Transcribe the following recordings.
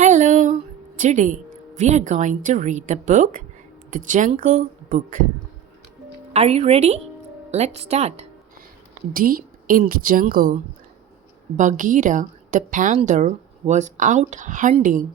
Hello! Today we are going to read the book The Jungle Book. Are you ready? Let's start. Deep in the jungle, Bagheera the panther was out hunting.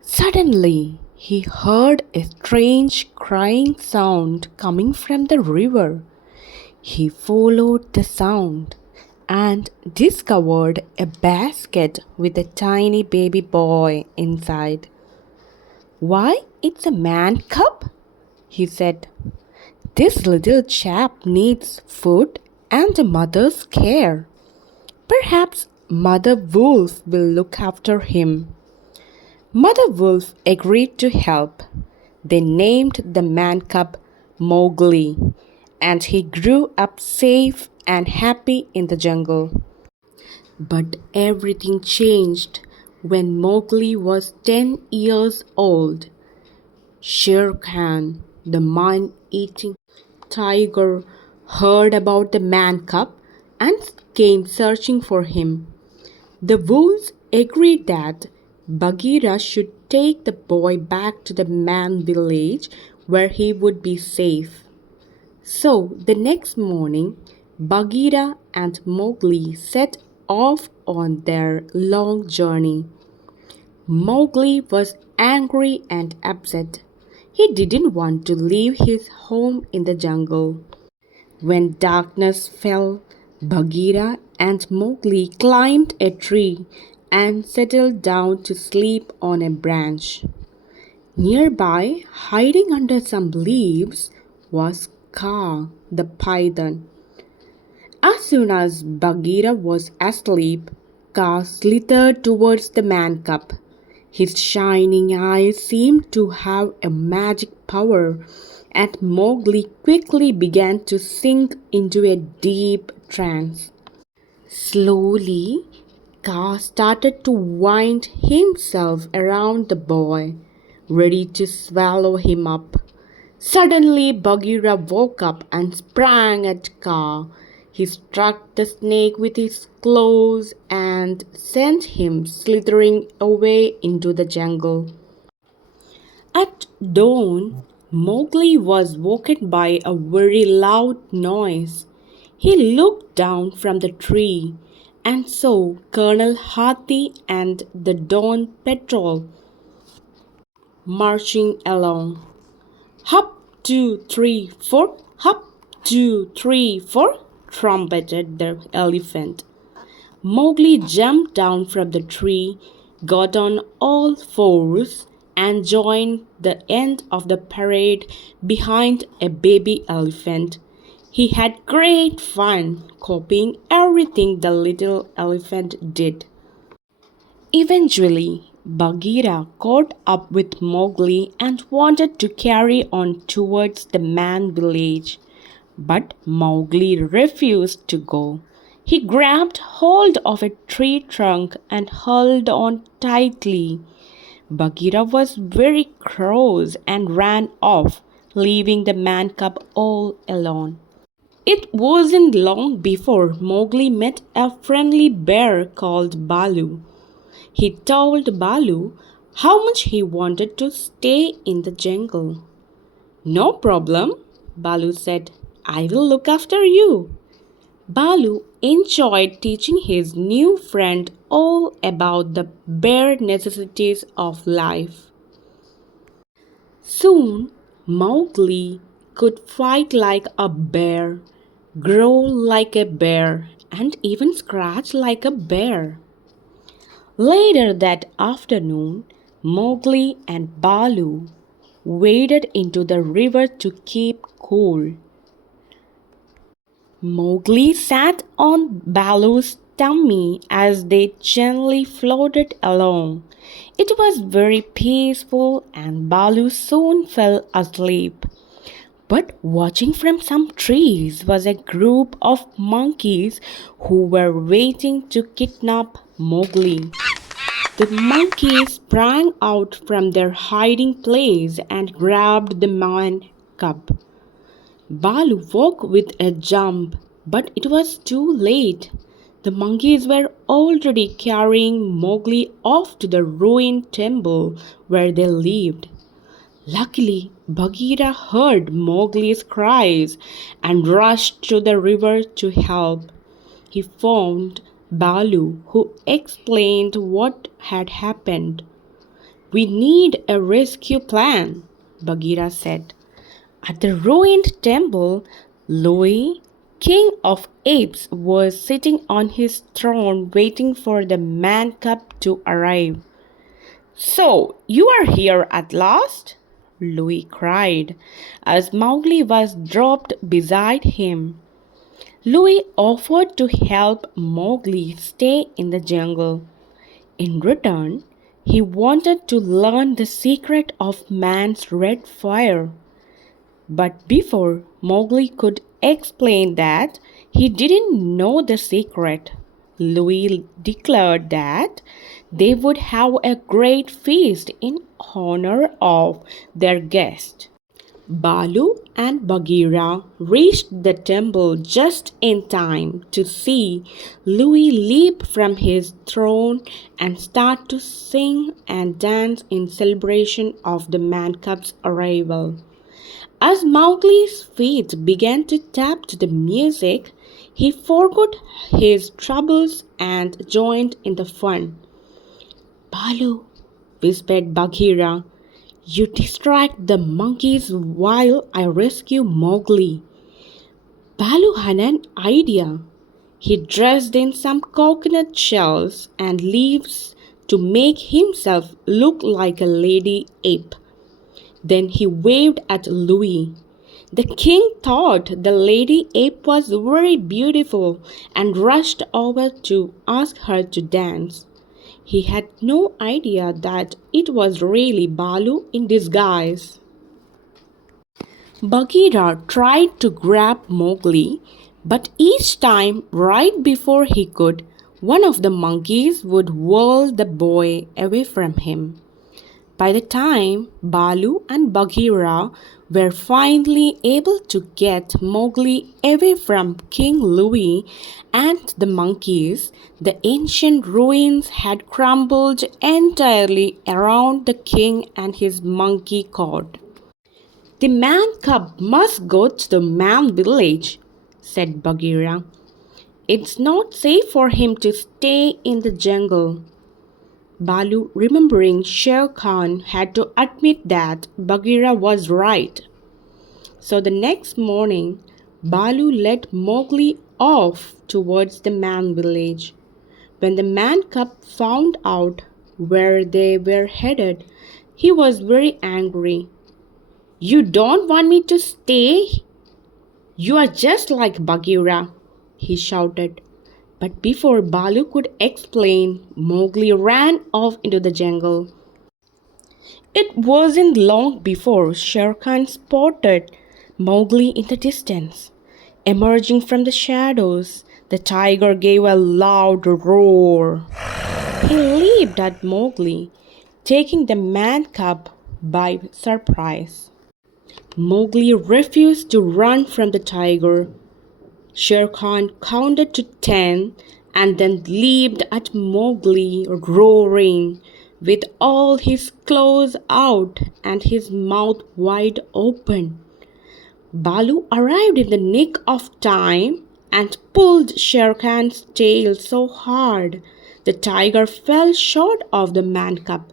Suddenly, he heard a strange crying sound coming from the river. He followed the sound and discovered a basket with a tiny baby boy inside. Why, it's a man cub, he said. This little chap needs food and a mother's care. Perhaps Mother Wolf will look after him. Mother Wolf agreed to help. They named the man cub Mowgli, and he grew up safe and happy in the jungle. But everything changed when Mowgli was 10 years old. Shere Khan, the man-eating tiger, heard about the man cub and came searching for him. The wolves agreed that Bagheera should take the boy back to the man village where he would be safe. So the next morning, Bagheera and Mowgli set off on their long journey. Mowgli was angry and upset. He didn't want to leave his home in the jungle. When darkness fell, Bagheera and Mowgli climbed a tree and settled down to sleep on a branch. Nearby, hiding under some leaves, was Kaa the python. As soon as Bagheera was asleep, Kaa slithered towards the man cub. His shining eyes seemed to have a magic power, and Mowgli quickly began to sink into a deep trance. Slowly, Kaa started to wind himself around the boy, ready to swallow him up. Suddenly, Bagheera woke up and sprang at Kaa. He struck the snake with his claws and sent him slithering away into the jungle. At dawn, Mowgli was woken by a very loud noise. He looked down from the tree and saw Colonel Hathi and the dawn patrol marching along. Hop, 2, 3, 4, hop, 2, 3, 4, trumpeted the elephant. Mowgli jumped down from the tree, got on all fours, and joined the end of the parade behind a baby elephant. He had great fun copying everything the little elephant did. Eventually, Bagheera caught up with Mowgli and wanted to carry on towards the man village. But Mowgli refused to go. He grabbed hold of a tree trunk and held on tightly. Bagheera was very cross and ran off, leaving the man cub all alone. It wasn't long before Mowgli met a friendly bear called Baloo. He told Baloo how much he wanted to stay in the jungle. No problem, Baloo said. I will look after you. Baloo enjoyed teaching his new friend all about the bare necessities of life. Soon, Mowgli could fight like a bear, growl like a bear, and even scratch like a bear. Later that afternoon, Mowgli and Baloo waded into the river to keep cool. Mowgli sat on Baloo's tummy as they gently floated along. It was very peaceful and Baloo soon fell asleep. But watching from some trees was a group of monkeys who were waiting to kidnap Mowgli. The monkeys sprang out from their hiding place and grabbed the man cub. Baloo woke with a jump, but it was too late. The monkeys were already carrying Mowgli off to the ruined temple where they lived. Luckily, Bagheera heard Mowgli's cries and rushed to the river to help. He found Baloo, who explained what had happened. "We need a rescue plan," Bagheera said. At the ruined temple, Louie, king of apes, was sitting on his throne waiting for the man cub to arrive. "So, you are here at last?" Louie cried, as Mowgli was dropped beside him. Louie offered to help Mowgli stay in the jungle. In return, he wanted to learn the secret of man's red fire. But before Mowgli could explain that, he didn't know the secret. Louis declared that they would have a great feast in honor of their guest. Baloo and Bagheera reached the temple just in time to see Louis leap from his throne and start to sing and dance in celebration of the man cub's arrival. As Mowgli's feet began to tap to the music, he forgot his troubles and joined in the fun. "Baloo," whispered Bagheera, "you distract the monkeys while I rescue Mowgli." Baloo had an idea. He dressed in some coconut shells and leaves to make himself look like a lady ape. Then he waved at Louis. The king thought the lady ape was very beautiful and rushed over to ask her to dance. He had no idea that it was really Baloo in disguise. Bagheera tried to grab Mowgli, but each time, right before he could, one of the monkeys would whirl the boy away from him. By the time Baloo and Bagheera were finally able to get Mowgli away from King Louie and the monkeys, the ancient ruins had crumbled entirely around the king and his monkey court. "The man cub must go to the man village," said Bagheera. "It's not safe for him to stay in the jungle." Baloo, remembering Shere Khan, had to admit that Bagheera was right. So the next morning, Baloo led Mowgli off towards the man village. When the man cub found out where they were headed, he was very angry. "You don't want me to stay? You are just like Bagheera," he shouted. But before Baloo could explain, Mowgli ran off into the jungle. It wasn't long before Shere Khan spotted Mowgli in the distance. Emerging from the shadows, the tiger gave a loud roar. He leaped at Mowgli, taking the man cub by surprise. Mowgli refused to run from the tiger. Shere Khan counted to 10 and then leaped at Mowgli, roaring, with all his claws out and his mouth wide open. Baloo arrived in the nick of time and pulled Shere Khan's tail so hard the tiger fell short of the man cub.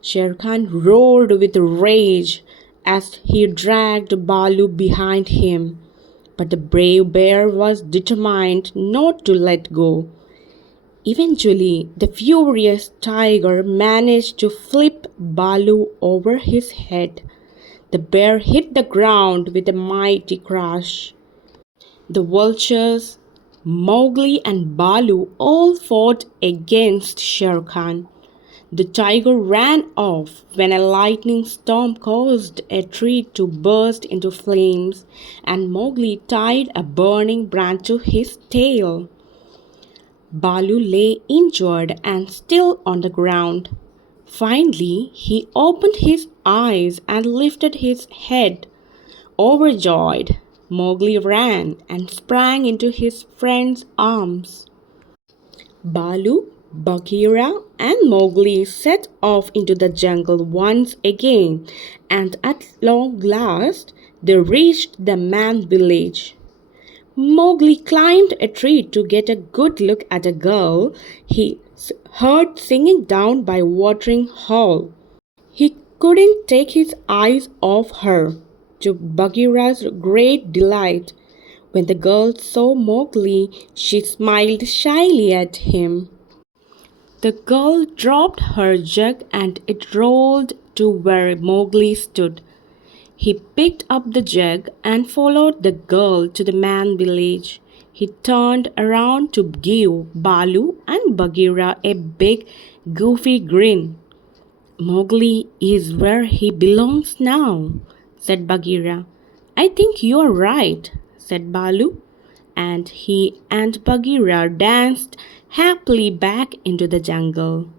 Shere Khan roared with rage as he dragged Baloo behind him. But the brave bear was determined not to let go. Eventually, the furious tiger managed to flip Baloo over his head. The bear hit the ground with a mighty crash. The vultures, Mowgli, and Baloo all fought against Shere Khan. The tiger ran off when a lightning storm caused a tree to burst into flames, and Mowgli tied a burning branch to his tail. Baloo lay injured and still on the ground. Finally, he opened his eyes and lifted his head. Overjoyed, Mowgli ran and sprang into his friend's arms. Baloo, Bagheera, and Mowgli set off into the jungle once again, and at long last they reached the man village. Mowgli climbed a tree to get a good look at a girl he heard singing down by watering hole. He couldn't take his eyes off her, to Bagheera's great delight. When the girl saw Mowgli, she smiled shyly at him. The girl dropped her jug and it rolled to where Mowgli stood. He picked up the jug and followed the girl to the man village. He turned around to give Baloo and Bagheera a big, goofy grin. Mowgli is where he belongs now, said Bagheera. I think you are right, said Baloo. And he and Bagheera danced happily back into the jungle.